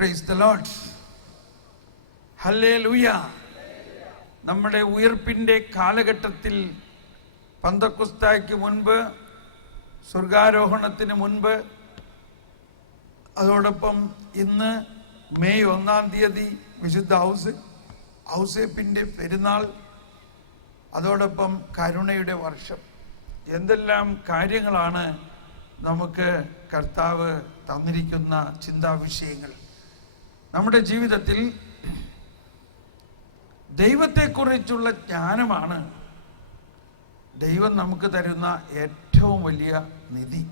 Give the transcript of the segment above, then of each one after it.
Praise the Lord. Hallelujah. നമ്മുടെ ഉയർപ്പിൻ്റെ കാലഘട്ടത്തിൽ പന്തക്കുസ്തായ്ക്ക് മുൻപ്, സ്വർഗാരോഹണത്തിന് മുൻപ്, അതോടൊപ്പം ഇന്ന് മെയ് 1-ാം തീയതി വിശുദ്ധ ഔസേപ്പിൻ്റെ പെരുന്നാൾ, അതോടൊപ്പം കരുണയുടെ വർഷം. എന്തെല്ലാം കാര്യങ്ങളാണ് നമുക്ക് കർത്താവ് തന്നിരിക്കുന്ന ചിന്താവിഷയങ്ങൾ. നമ്മുടെ ജീവിതത്തിൽ ദൈവത്തെക്കുറിച്ചുള്ള ജ്ഞാനമാണ് ദൈവം നമുക്ക് തരുന്ന ഏറ്റവും വലിയ നിധി.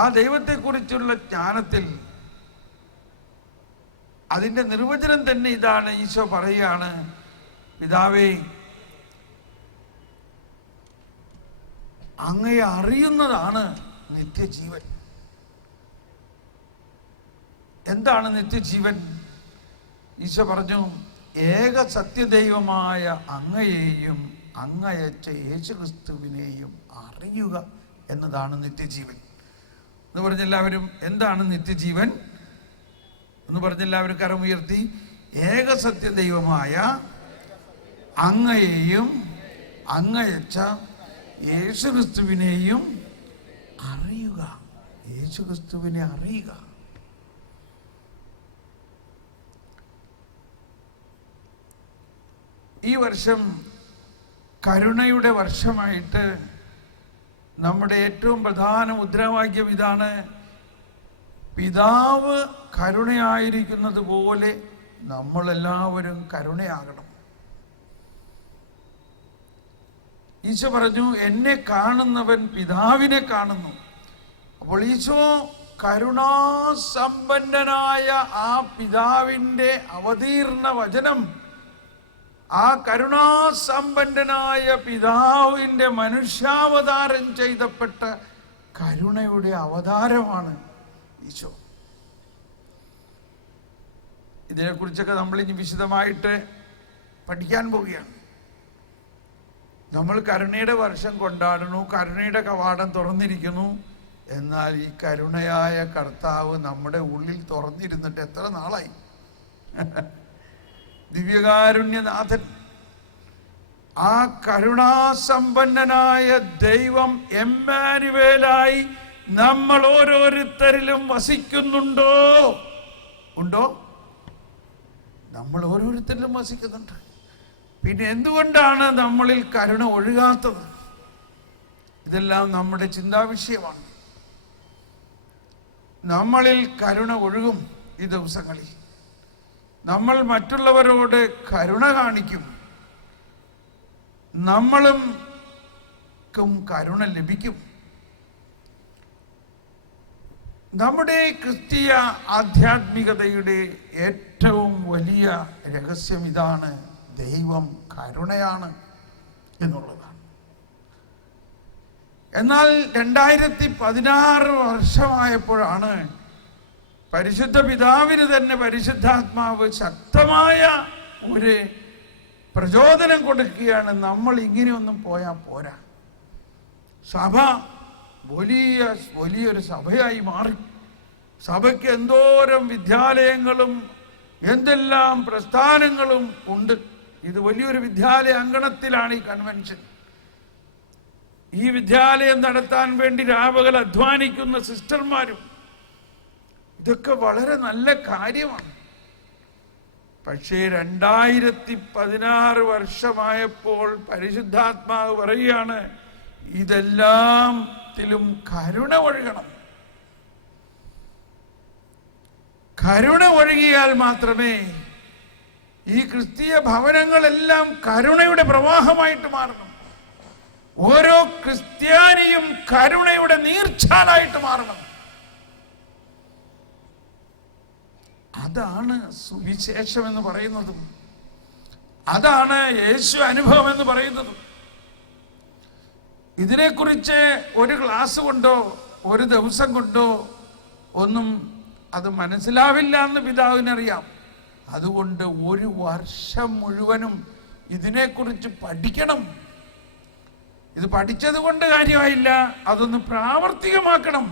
ആ ദൈവത്തെക്കുറിച്ചുള്ള ജ്ഞാനത്തിൽ അതിൻ്റെ നിർവചനം തന്നെ ഇതാണ്. ഈശോ പറയുകയാണ്, പിതാവേ, അങ്ങയെ അറിയുന്നതാണ് നിത്യജീവൻ. എന്താണ് നിത്യജീവൻ? ഈശോ പറഞ്ഞു, ഏക സത്യദൈവമായ അങ്ങയെയും അങ്ങയച്ച യേശുക്രിസ്തുവിനെയും അറിയുക എന്നതാണ് നിത്യജീവൻ. എന്ന് പറഞ്ഞെല്ലാവരും എന്താണ് നിത്യജീവൻ എന്ന് പറഞ്ഞെല്ലാവരും കരമുയർത്തി. ഏക സത്യദൈവമായ അങ്ങയെയും അങ്ങയച്ച യേശുക്രിസ്തുവിനെയും അറിയുക. യേശുക്രിസ്തുവിനെ അറിയുക. ഈ വർഷം കരുണയുടെ വർഷമായിട്ട് നമ്മുടെ ഏറ്റവും പ്രധാന മുദ്രാവാക്യം ഇതാണ്: പിതാവ് കരുണയായിരിക്കുന്നത് പോലെ നമ്മളെല്ലാവരും കരുണയാകണം. ഈശോ പറഞ്ഞു, എന്നെ കാണുന്നവൻ പിതാവിനെ കാണുന്നു. അപ്പോൾ ഈശോ കരുണാസമ്പന്നനായ ആ പിതാവിൻ്റെ അവതീർണ വചനം, ആ കരുണാസമ്പന്നനായ പിതാവിൻ്റെ മനുഷ്യാവതാരം ചെയ്തപ്പെട്ട കരുണയുടെ അവതാരമാണ് ഈശോ. ഇതിനെക്കുറിച്ചൊക്കെ നമ്മൾ ഇനി വിശദമായിട്ട് പഠിക്കാൻ പോവുകയാണ്. നമ്മൾ കരുണയുടെ വർഷം കൊണ്ടാടുന്നു, കരുണയുടെ കവാടം തുറന്നിരിക്കുന്നു. എന്നാൽ ഈ കരുണയായ കർത്താവ് നമ്മുടെ ഉള്ളിൽ തുറന്നിരുന്നിട്ട് എത്ര നാളായി? ദിവ്യകാരുണ്യനാഥൻ, ആ കരുണാസമ്പന്നനായ ദൈവം എമ്മാനുവേലായി നമ്മൾ ഓരോരുത്തരിലും വസിക്കുന്നുണ്ടോ? ഉണ്ടോ? നമ്മൾ ഓരോരുത്തരിലും വസിക്കുന്നുണ്ട്. പിന്നെ എന്തുകൊണ്ടാണ് നമ്മളിൽ കരുണ ഒഴുകാത്തത്? ഇതെല്ലാം നമ്മുടെ ചിന്താവിഷയമാണ്. നമ്മളിൽ കരുണ ഒഴുകും. ഈ ദിവസങ്ങളിൽ നമ്മൾ മറ്റുള്ളവരോട് കരുണ കാണിക്കും. നമ്മൾക്കും കരുണ ലഭിക്കും. നമ്മുടെ ക്രിസ്തീയ ആധ്യാത്മികതയുടെ ഏറ്റവും വലിയ രഹസ്യം ഇതാണ്: ദൈവം കരുണയാണ് എന്നുള്ളതാണ്. എന്നാൽ 2016 വർഷമായപ്പോഴാണ് പരിശുദ്ധ പിതാവിന് തന്നെ പരിശുദ്ധാത്മാവ് ശക്തമായ ഒരു പ്രചോദനം കൊടുക്കുകയാണ്. നമ്മൾ ഇങ്ങനെയൊന്നും പോയാൽ പോരാ. സഭ വലിയൊരു സഭയായി മാറി. സഭയ്ക്ക് എന്തോരം വിദ്യാലയങ്ങളും എന്തെല്ലാം പ്രസ്ഥാനങ്ങളും ഉണ്ട്. ഇത് വലിയൊരു വിദ്യാലയ അങ്കണത്തിലാണ് ഈ കൺവെൻഷൻ. ഈ വിദ്യാലയം നടത്താൻ വേണ്ടി രാപകൽ അധ്വാനിക്കുന്ന സിസ്റ്റർമാരും. ഇതൊക്കെ വളരെ നല്ല കാര്യമാണ്. പക്ഷേ 2016 വർഷമായപ്പോൾ പരിശുദ്ധാത്മാവ് പറയുകയാണ്, ഇതെല്ലാത്തിലും കരുണ ഒഴുകണം. കരുണ ഒഴുകിയാൽ മാത്രമേ ഈ ക്രിസ്തീയ ഭവനങ്ങളെല്ലാം കരുണയുടെ പ്രവാഹമായിട്ട് മാറണം. ഓരോ ക്രിസ്ത്യാനിയും കരുണയുടെ നീർച്ചാലായിട്ട് മാറണം. അതാണ് സുവിശേഷം എന്ന് പറയുന്നതും, അതാണ് യേശു അനുഭവം എന്ന് പറയുന്നതും. ഇതിനെക്കുറിച്ച് ഒരു ക്ലാസ് കൊണ്ടോ ഒരു ദിവസം കൊണ്ടോ ഒന്നും അത് മനസ്സിലാവില്ല എന്ന് പിതാവിനറിയാം. അതുകൊണ്ട് ഒരു വർഷം മുഴുവനും ഇതിനെക്കുറിച്ച് പഠിക്കണം. ഇത് പഠിച്ചത് കൊണ്ട് കാര്യമായില്ല, അതൊന്ന് പ്രാവർത്തികമാക്കണം.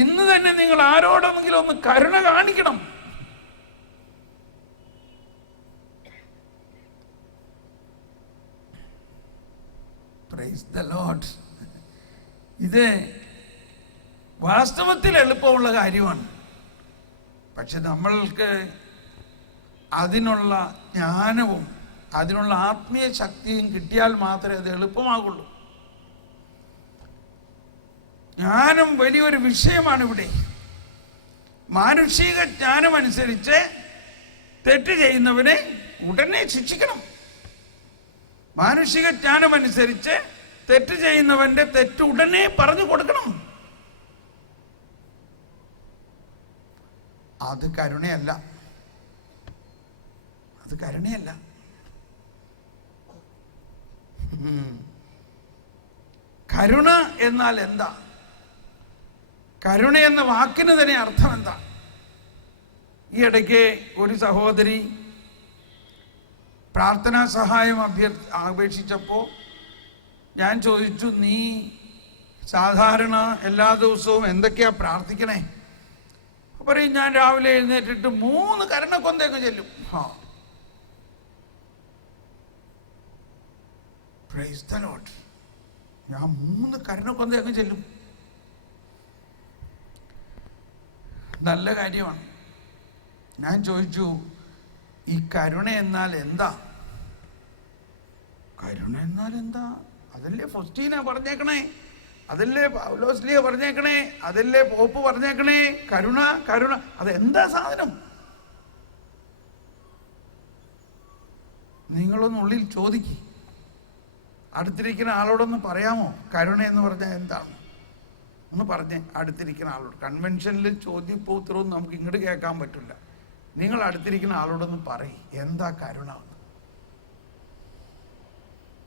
ഇന്ന് തന്നെ നിങ്ങൾ ആരോടെങ്കിലും ഒന്ന് കരുണ കാണിക്കണം. Praise the Lord. ഇത് വാസ്തവത്തിൽ എളുപ്പമുള്ള കാര്യമാണ്. പക്ഷെ നമ്മൾക്ക് അതിനുള്ള ജ്ഞാനവും അതിനുള്ള ആത്മീയ ശക്തിയും കിട്ടിയാൽ മാത്രമേ അത് എളുപ്പമാകുള്ളൂ. ജ്ഞാനം വലിയൊരു വിഷയമാണ് ഇവിടെ. മാനുഷിക ജ്ഞാനം അനുസരിച്ച് തെറ്റ് ചെയ്യുന്നവനെ ഉടനെ ശിക്ഷിക്കണം. മാനുഷിക ജ്ഞാനം അനുസരിച്ച് തെറ്റ് ചെയ്യുന്നവന്റെ തെറ്റ് ഉടനെ പറഞ്ഞു കൊടുക്കണം. അത് കരുണയല്ല. അത് കരുണയല്ല. കരുണ എന്നാൽ എന്താ? കരുണ എന്ന വാക്കിന് തന്നെ അർത്ഥം എന്താ? ഈ ഇടയ്ക്ക് ഒരു സഹോദരി പ്രാർത്ഥനാ സഹായം അപേക്ഷിച്ചപ്പോൾ ഞാൻ ചോദിച്ചു, നീ സാധാരണ എല്ലാ ദിവസവും എന്തൊക്കെയാ പ്രാർത്ഥിക്കണേ? പറയും, ഞാൻ രാവിലെ എഴുന്നേറ്റിട്ട് 3 കരുണക്കൊന്തയൊക്കെ ചെല്ലും. Praise the Lord. ഞാൻ 3 കരുണക്കൊന്തയൊക്കെ ചെല്ലും. നല്ല കാര്യമാണ്. ഞാൻ ചോദിച്ചു, ഈ കരുണ എന്നാൽ എന്താ? കരുണ എന്നാൽ എന്താ? അതല്ലേ ഫൊസ്റ്റീന പറഞ്ഞേക്കണേ, അതല്ലേ പൗലോസ്ലിയ പറഞ്ഞേക്കണേ, അതല്ലേ പോപ്പ് പറഞ്ഞേക്കണേ. കരുണ കരുണ അതെന്താ സാധനം? നിങ്ങളൊന്നുള്ളിൽ ചോദിക്കും. അടുത്തിരിക്കുന്ന ആളോടൊന്ന് പറയാമോ കരുണ എന്ന് പറഞ്ഞാൽ എന്താണ്? ഒന്ന് പറഞ്ഞേ അടുത്തിരിക്കുന്ന ആളോട്. കൺവെൻഷനിൽ ചോദ്യവും ഉത്തരവും നമുക്ക് ഇങ്ങോട്ട് കേൾക്കാൻ പറ്റില്ല. നിങ്ങൾ അടുത്തിരിക്കുന്ന ആളോടൊന്ന് പറയും, എന്താ കരുണ?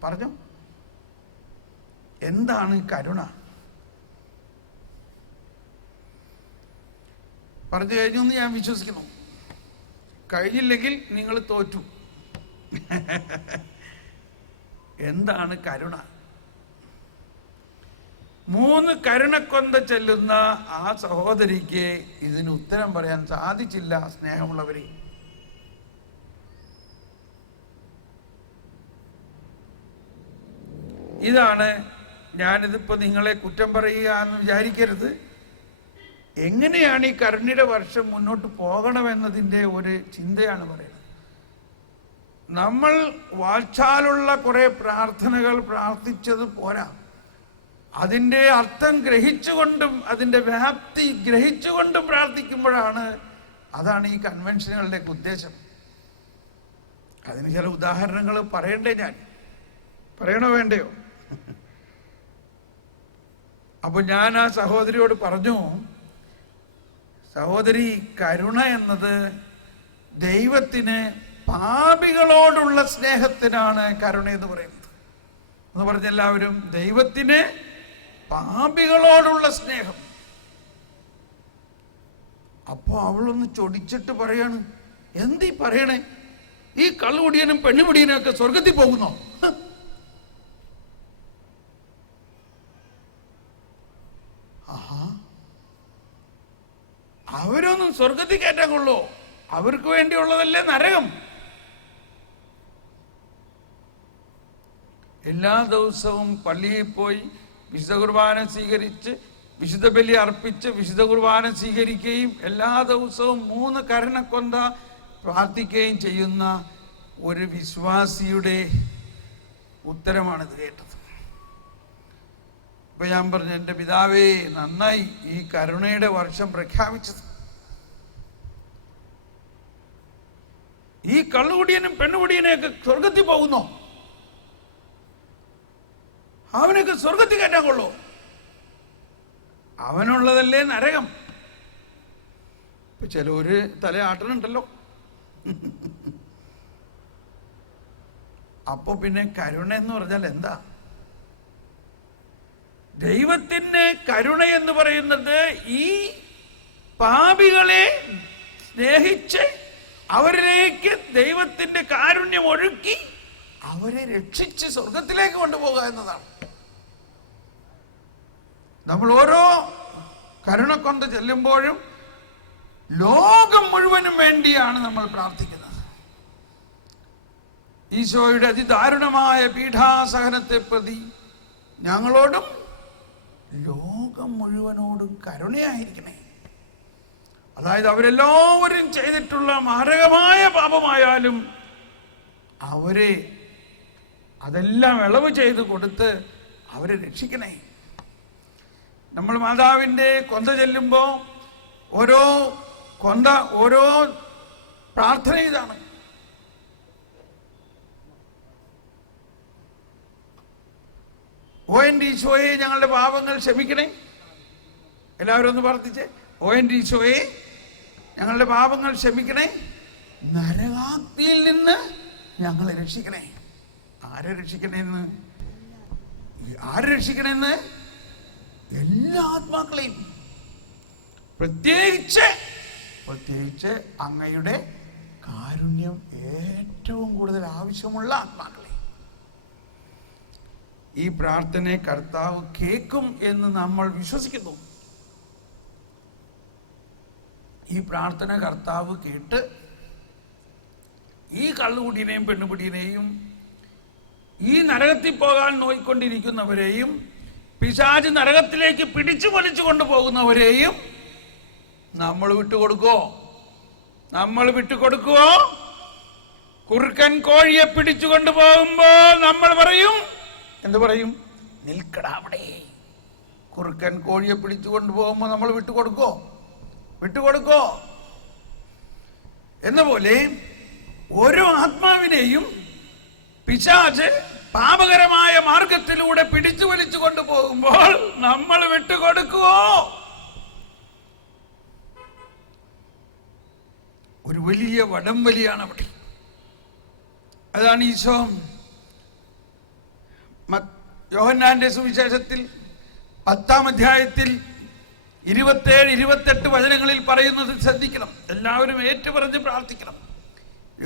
പറഞ്ഞോ, എന്താണ് കരുണ? പറഞ്ഞു കഴിഞ്ഞു എന്ന് ഞാൻ വിശ്വസിക്കുന്നു. കഴിഞ്ഞില്ലെങ്കിൽ നിങ്ങൾ തോറ്റു. എന്താണ് കരുണ? 3 കരുണക്കൊന്ത ചെല്ലുന്ന ആ സഹോദരിക്ക് ഇതിന് ഉത്തരം പറയാൻ സാധിച്ചില്ല. സ്നേഹമുള്ളവരെ, ഇതാണ്. ഞാനിതിപ്പോ നിങ്ങളെ കുറ്റം പറയുക എന്ന് വിചാരിക്കരുത്. എങ്ങനെയാണ് ഈ കരുണയുടെ വർഷം മുന്നോട്ട് പോകണമെന്നതിൻ്റെ ഒരു ചിന്തയാണ് പറയുന്നത്. നമ്മൾ വാച്ചാലുള്ള കുറെ പ്രാർത്ഥനകൾ പ്രാർത്ഥിച്ചത് പോരാ. അതിൻ്റെ അർത്ഥം ഗ്രഹിച്ചുകൊണ്ടും അതിൻ്റെ വ്യാപ്തി ഗ്രഹിച്ചുകൊണ്ടും പ്രാർത്ഥിക്കുമ്പോഴാണ്. അതാണ് ഈ കൺവെൻഷനുകളുടെ ഉദ്ദേശം. അതിന് ചില ഉദാഹരണങ്ങൾ പറയണ്ടേ? ഞാൻ പറയണോ വേണ്ടയോ? അപ്പൊ ഞാൻ ആ സഹോദരിയോട് പറഞ്ഞു, സഹോദരി, കരുണ എന്നത് ദൈവത്തിന് പാപികളോടുള്ള സ്നേഹത്തിനാണ് കരുണ എന്ന് പറയുന്നത്. എന്ന് പറഞ്ഞ എല്ലാവരും, ദൈവത്തിന് പാപികളോടുള്ള സ്നേഹം. അപ്പൊ അവളൊന്ന് ചൊടിച്ചിട്ട് പറയാണ്, എന്തീ പറയണേ? ഈ കള്ളുകുടിയനും പെണ്ണുപിടിയനും ഒക്കെ സ്വർഗത്തിൽ പോകുന്നോ? അവരൊന്നും സ്വർഗത്തിൽ കയറ്റാൻ കൊള്ളോ? അവർക്ക് വേണ്ടിയുള്ളതല്ലേ നരകം. എല്ലാ ദിവസവും പള്ളിയിൽ പോയി വിശുദ്ധ കുർബാന സ്വീകരിച്ച് വിശുദ്ധ ബലി അർപ്പിച്ച് വിശുദ്ധ കുർബാന സ്വീകരിക്കുകയും എല്ലാ ദിവസവും 3 കരുണക്കൊന്ത പ്രാർത്ഥിക്കുകയും ചെയ്യുന്ന ഒരു വിശ്വാസിയുടെ ഉത്തരമാണിത് കേട്ടത്. അപ്പൊ ഞാൻ പറഞ്ഞു, എൻ്റെ പിതാവേ, നന്നായി ഈ കരുണയുടെ വർഷം പ്രഖ്യാപിച്ചത്. ഈ കള്ളുകുടിയനും പെണ്ണുകുടിയനെയൊക്കെ സ്വർഗത്തിൽ പോകുന്നോ? അവനൊക്കെ സ്വർഗത്തിൽ കയറ്റാൻ കൊള്ളോ? അവനുള്ളതല്ലേ നരകം. ഇപ്പൊ ചിലര് തലയാട്ടനുണ്ടല്ലോ. അപ്പൊ പിന്നെ കരുണ എന്ന് പറഞ്ഞാൽ എന്താ? ദൈവത്തിന്റെ കരുണ എന്ന് പറയുന്നത് ഈ പാപികളെ സ്നേഹിച്ച് അവരിലേക്ക് ദൈവത്തിന്റെ കാരുണ്യം ഒഴുക്കി അവരെ രക്ഷിച്ച് സ്വർഗത്തിലേക്ക് കൊണ്ടുപോകുക എന്നതാണ്. നമ്മൾ ഓരോ കരുണക്കൊന്ത ചെല്ലുമ്പോഴും ലോകം മുഴുവനും വേണ്ടിയാണ് നമ്മൾ പ്രാർത്ഥിക്കുന്നത്. ഈശോയുടെ അതിദാരുണമായ പീഠാസഹനത്തെ പ്രതി ഞങ്ങളോടും ലോകം മുഴുവനോടും കരുണയായിരിക്കണേ. അതായത് അവരെല്ലാവരും ചെയ്തിട്ടുള്ള മാരകമായ പാപമായാലും അവരെ അതെല്ലാം ഇളവ് ചെയ്ത് കൊടുത്ത് അവരെ രക്ഷിക്കണേ. നമ്മൾ മാതാവിൻ്റെ കൊന്ത ചെല്ലുമ്പോൾ ഓരോ പ്രാർത്ഥന ഇതാണ്. ഓ എൻ്റെ ഈശോയെ ഞങ്ങളുടെ പാപങ്ങൾ ക്ഷമിക്കണേ. എല്ലാവരും ഒന്ന് പ്രാർത്ഥിച്ചേ. ഓ എൻ്റെ ഈശോയെ ഞങ്ങളുടെ പാപങ്ങൾ ക്ഷമിക്കണേ, നരകാഗ്നിയിൽ നിന്ന് ഞങ്ങളെ രക്ഷിക്കണേ. ആരെ രക്ഷിക്കണേന്ന്? എല്ലാ ആത്മാക്കളെയും, പ്രത്യേകിച്ച് അങ്ങയുടെ കാരുണ്യം ഏറ്റവും കൂടുതൽ ആവശ്യമുള്ള ആത്മാക്കളെ. ഈ പ്രാർത്ഥനയെ കർത്താവ് കേൾക്കും എന്ന് നമ്മൾ വിശ്വസിക്കുന്നു. ഈ പ്രാർത്ഥന കർത്താവ് കേട്ട് ഈ കള്ളുകുടിയെയും പെണ്ണുപിടിയെയും ഈ നരകത്തിൽ പോകാൻ നോയിക്കൊണ്ടിരിക്കുന്നവരെയും പിശാച് നരകത്തിലേക്ക് പിടിച്ചു വലിച്ചു കൊണ്ടുപോകുന്നവരെയും നമ്മൾ വിട്ടുകൊടുക്കുവോ? കുറുക്കൻ കോഴിയെ പിടിച്ചു കൊണ്ടുപോകുമ്പോൾ നമ്മൾ പറയും, എന്ത് പറയും? നിൽക്കടാ അവിടെ. കുറുക്കൻ കോഴിയെ പിടിച്ചു കൊണ്ടുപോകുമ്പോൾ നമ്മൾ വിട്ടുകൊടുക്കോ? എന്ന പോലെ ഓരോ ആത്മാവിനെയും പിശാച് പാപകരമായ മാർഗത്തിലൂടെ പിടിച്ചു വലിച്ചു കൊണ്ടുപോകുമ്പോൾ നമ്മൾ വിട്ടുകൊടുക്കുവോ? ഒരു വലിയ വടംവലിയാണ് അവിടെ. അതാണ് ഈശോ യോഹന്നാന്റെ സുവിശേഷത്തിൽ 10-ാം അധ്യായത്തിൽ 27-28 വചനങ്ങളിൽ പറയുന്നത് ശ്രദ്ധിക്കണം. എല്ലാവരും ഏറ്റുപറഞ്ഞ് പ്രാർത്ഥിക്കണം.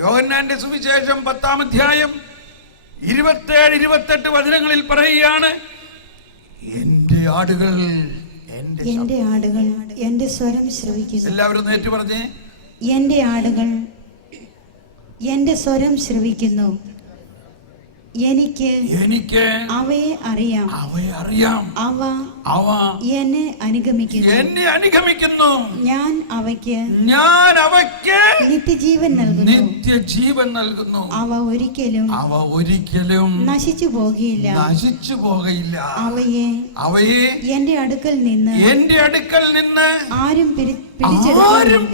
യോഹന്നാന്റെ സുവിശേഷം 10-ാം അധ്യായം 27-28 വചനങ്ങളിൽ പറയുകയാണ്, എന്റെ ആടുകൾ എന്റെ സ്വരം ശ്രവിക്കുന്നു. എല്ലാവരും ഏറ്റു പറഞ്ഞേ. എന്റെ ആടുകൾ എന്റെ സ്വരം ശ്രവിക്കുന്നു. എനിക്ക് അവയെ അറിയാം. അവ എന്നെ അനുഗമിക്കുന്നു. ഞാൻ അവയ്ക്ക് നിത്യജീവൻ നൽകുന്നു. അവ ഒരിക്കലും നശിച്ചു പോകയില്ല. അവയെ എന്റെ അടുക്കൽ നിന്ന് ആരും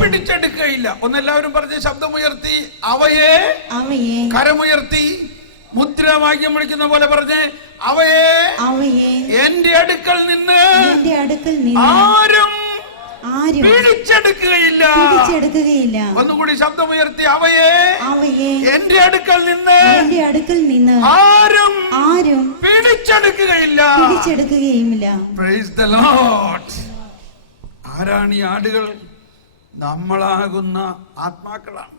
പിടിച്ചെടുക്കുകയില്ല. ഒന്നെല്ലാവരും പറഞ്ഞ ശബ്ദമുയർത്തി, അവയെ കരമുയർത്തി മുദ്രാവാക്യം വിളിക്കുന്ന പോലെ പറഞ്ഞ്, അവയെ എന്റെ അടുക്കൽ നിന്ന് ആരും പിടിച്ചെടുക്കുകയില്ല. ഒന്നുകൂടി ശബ്ദമുയർത്തി, അവയെ എന്റെ അടുക്കൽ നിന്ന് ആരും പിടിച്ചെടുക്കുകയില്ല. Praise the Lord. ആരാണ് ഈ ആടുകൾ? നമ്മളാകുന്ന ആത്മാക്കളാണ്.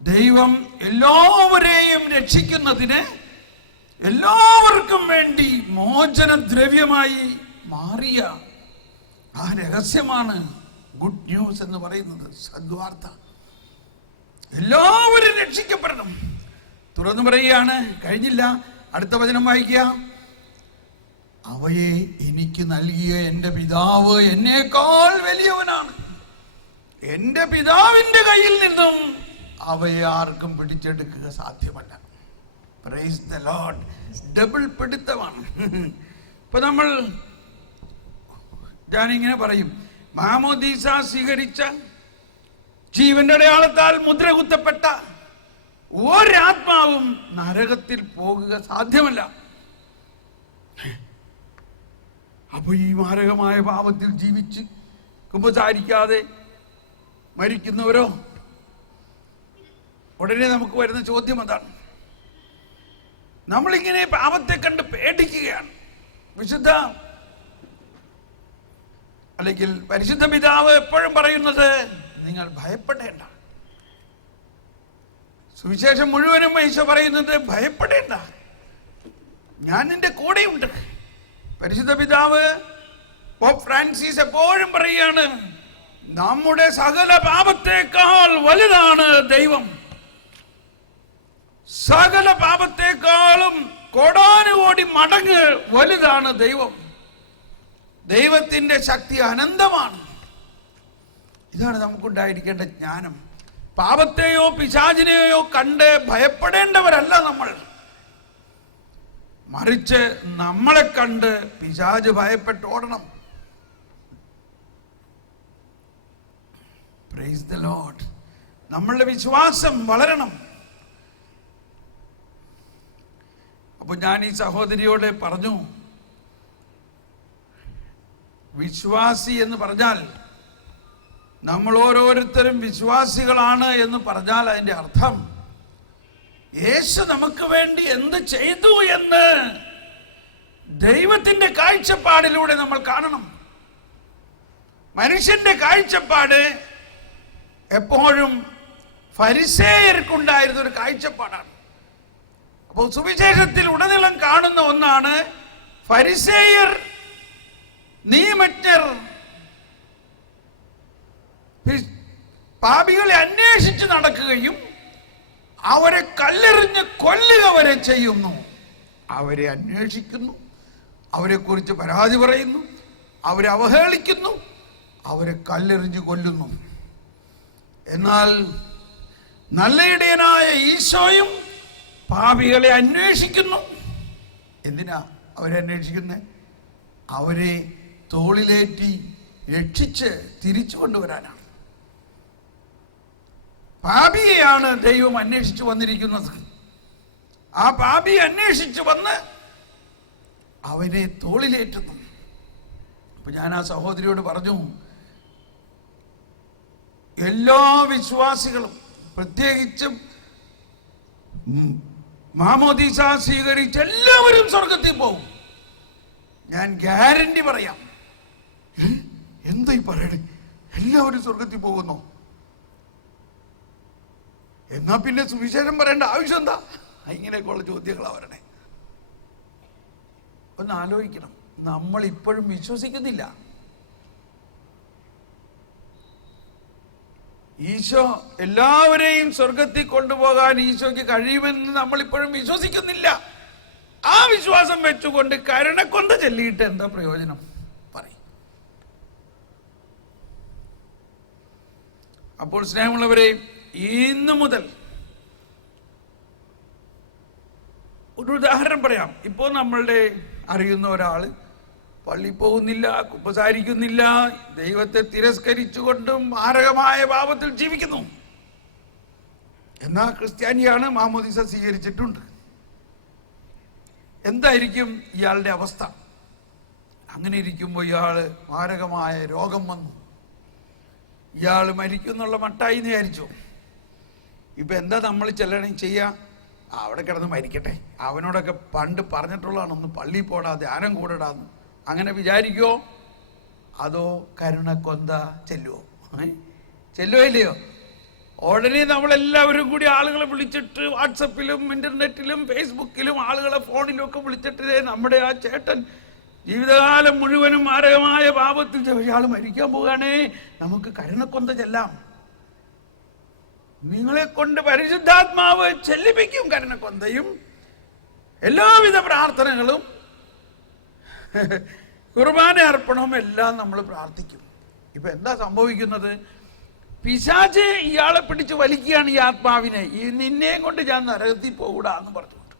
ദൈവം എല്ലാവരെയും രക്ഷിക്കുന്നതിന് എല്ലാവർക്കും വേണ്ടി മോചനദ്രവ്യമായി മാറിയ ആ രഹസ്യമാണ് ഗുഡ് ന്യൂസ് എന്ന് പറയുന്നത്, സദ്വാർത്ത. എല്ലാവരും രക്ഷിക്കപ്പെടണം. തുറന്നു പറയുകയാണ്. കഴിഞ്ഞില്ല, അടുത്ത വചനം വായിക്കുക. അവയെ എനിക്ക് നൽകിയ എൻ്റെ പിതാവ് എന്നേക്കാൾ വലിയവനാണ്. എൻ്റെ പിതാവിൻ്റെ കയ്യിൽ നിന്നും അവയെ ആർക്കും പിടിച്ചെടുക്കുക സാധ്യമല്ല. Praise the Lord. ഡബിൾ പിടുത്തമാണ്. ഇപ്പൊ ഞാനിങ്ങനെ പറയും, മാമോദീസ സ്വീകരിച്ച, ജീവന്റെ അടയാളത്താൽ മുദ്ര കുത്തപ്പെട്ട ഒരാത്മാവും നരകത്തിൽ പോകുക സാധ്യമല്ല. അപ്പൊ ഈ മാരകമായ പാപത്തിൽ ജീവിച്ച് കുമ്പസാരിക്കാതെ മരിക്കുന്നവരോ? ഉടനെ നമുക്ക് വരുന്ന ചോദ്യം അതാണ്. നമ്മളിങ്ങനെ പാപത്തെ കണ്ട് പേടിക്കുകയാണ്. പരിശുദ്ധ പിതാവ് എപ്പോഴും പറയുന്നത്, നിങ്ങൾ ഭയപ്പെടേണ്ട. സുവിശേഷം മുഴുവനും ഈശോ പറയുന്നത്, ഭയപ്പെടേണ്ട, ഞാൻ നിന്റെ കൂടെയുണ്ട്. പരിശുദ്ധ പിതാവ് പോപ്പ് ഫ്രാൻസിസ് എപ്പോഴും പറയുകയാണ്, നമ്മുടെ സകല പാപത്തേക്കാൾ വലുതാണ് ദൈവം. സകല പാപത്തേക്കാളും കോടാനുകോടി മടങ്ങ് വലുതാണ് ദൈവം. ദൈവത്തിന്റെ ശക്തി അനന്തമാണ്. ഇതാണ് നമുക്കുണ്ടായിരിക്കേണ്ട ജ്ഞാനം. പാപത്തെയോ പിശാചിനെയോ കണ്ട് ഭയപ്പെടേണ്ടവരല്ല നമ്മൾ, മറിച്ച് നമ്മളെ കണ്ട് പിശാച് ഭയപ്പെട്ടോടണം. Praise the Lord. നമ്മളുടെ വിശ്വാസം വളരണം. അപ്പൊ ഞാൻ ഈ സഹോദരിയോട് പറഞ്ഞു, വിശ്വാസി എന്ന് പറഞ്ഞാൽ, നമ്മൾ ഓരോരുത്തരും വിശ്വാസികളാണ് എന്ന് പറഞ്ഞാൽ അതിന്റെ അർത്ഥം യേശു നമുക്ക് വേണ്ടി എന്ത് ചെയ്തു എന്ന് ദൈവത്തിന്റെ കാഴ്ചപ്പാടിലൂടെ നമ്മൾ കാണണം. മനുഷ്യന്റെ കാഴ്ചപ്പാട് എപ്പോഴും ഫരിസേയർക്കുണ്ടായിരുന്ന ഒരു കാഴ്ചപ്പാടാണ്. അപ്പോൾ സുവിശേഷത്തിൽ ഉടനീളം കാണുന്ന ഒന്നാണ്, ഫരിസേയർ നിയമജ്ഞർ പാപികളെ അന്വേഷിച്ച് നടക്കുകയും അവരെ കല്ലെറിഞ്ഞ് കൊല്ലുക വരെ ചെയ്യുന്നു. അവരെ അന്വേഷിക്കുന്നു, അവരെ കുറിച്ച് പരാതി പറയുന്നു, അവരെ അവഹേളിക്കുന്നു, അവരെ കല്ലെറിഞ്ഞ് കൊല്ലുന്നു. എന്നാൽ നല്ല ഇടയനായ ഈശോയും പാപികളെ അന്വേഷിക്കുന്നു. എന്തിനാ അവരെ അന്വേഷിക്കുന്നത്? അവരെ തോളിലേറ്റി രക്ഷിച്ച് തിരിച്ചു കൊണ്ടുവരാനാണ്. പാപിയെയാണ് ദൈവം അന്വേഷിച്ചു വന്നിരിക്കുന്നത്. ആ പാപിയെ അന്വേഷിച്ചു വന്ന് അവനെ തോളിലേറ്റുന്നു. അപ്പൊ ഞാൻ ആ സഹോദരിയോട് പറഞ്ഞു, എല്ലാ വിശ്വാസികളും, പ്രത്യേകിച്ചും മാമോദീസ സ്വീകരിച്ച് എല്ലാവരും സ്വർഗത്തിൽ പോകും. ഞാൻ ഗ്യാരണ്ടി പറയാം. എന്തായി പറയണേ? എല്ലാവരും സ്വർഗത്തിൽ പോകുന്നോ? എന്നാ പിന്നെ സുവിശേഷം പറയേണ്ട ആവശ്യം എന്താ? ഇങ്ങനെയൊക്കെയുള്ള ചോദ്യങ്ങളാ വരണേ. ഒന്ന് ആലോചിക്കണം. നമ്മൾ ഇപ്പോഴും വിശ്വസിക്കുന്നില്ല. ഈശോ എല്ലാവരെയും സ്വർഗത്തിൽ കൊണ്ടുപോകാൻ ഈശോയ്ക്ക് കഴിയുമെന്ന് നമ്മൾ ഇപ്പോഴും വിശ്വസിക്കുന്നില്ല. ആ വിശ്വാസം വെച്ചുകൊണ്ട് കരുണക്കൊന്ത ചൊല്ലിയിട്ട് എന്താ പ്രയോജനം? പറയും. അപ്പോൾ സ്നേഹമുള്ളവരെ, ഇന്നു മുതൽ ഒരു ഉദാഹരണം പറയാം. ഇപ്പോൾ നമ്മളുടെ അറിയുന്ന ഒരാള് പള്ളി പോകുന്നില്ല, കുമ്പസാരിക്കുന്നില്ല, ദൈവത്തെ തിരസ്കരിച്ചുകൊണ്ടും മാരകമായ പാപത്തിൽ ജീവിക്കുന്നു. എന്നാ ക്രിസ്ത്യാനിയാണ്, മാമോദീസ സ്വീകരിച്ചിട്ടുണ്ട്. എന്തായിരിക്കും ഇയാളുടെ അവസ്ഥ? അങ്ങനെ ഇരിക്കുമ്പോൾ ഇയാള് മാരകമായ രോഗം വന്നു, ഇയാൾ മരിക്കുന്നുള്ള മട്ടായി എന്ന് വിചാരിച്ചു. ഇപ്പൊ എന്താ നമ്മൾ ചെല്ലണം ചെയ്യാ? അവിടെ കിടന്ന് മരിക്കട്ടെ, അവനോടൊക്കെ പണ്ട് പറഞ്ഞിട്ടുള്ളതാണ്, ഒന്ന് പള്ളിയിൽ പോടാ, ധ്യാനം കൂടടാന്ന്. അങ്ങനെ വിചാരിക്കുവോ? അതോ കരുണക്കൊന്ത ചെല്ലുവോ? ചെല്ലുവോ ഇല്ലയോ? ഉടനെ നമ്മളെല്ലാവരും കൂടി ആളുകളെ വിളിച്ചിട്ട് വാട്സപ്പിലും ഇന്റർനെറ്റിലും ഫേസ്ബുക്കിലും ആളുകളെ ഫോണിലും ഒക്കെ വിളിച്ചിട്ട്, നമ്മുടെ ആ ചേട്ടൻ ജീവിതകാലം മുഴുവനും മാരകമായ പാപത്തിൽ ഇയാൾ മരിക്കാൻ പോവുകയാണേ, നമുക്ക് കരുണക്കൊന്ത ചെല്ലാം. നിങ്ങളെ കൊണ്ട് പരിശുദ്ധാത്മാവ് ചെല്ലിപ്പിക്കും കരുണക്കൊന്തയും എല്ലാവിധ പ്രാർത്ഥനകളും കുർബാന അർപ്പണവും എല്ലാം നമ്മൾ പ്രാർത്ഥിക്കും. ഇപ്പൊ എന്താ സംഭവിക്കുന്നത്? പിശാച് ഇയാളെ പിടിച്ച് വലിക്കുകയാണ്, ഈ ആത്മാവിനെ. ഈ നിന്നെയും കൊണ്ട് ഞാൻ നരകത്തിൽ പോകൂടാന്ന് പറഞ്ഞുകൊണ്ട്,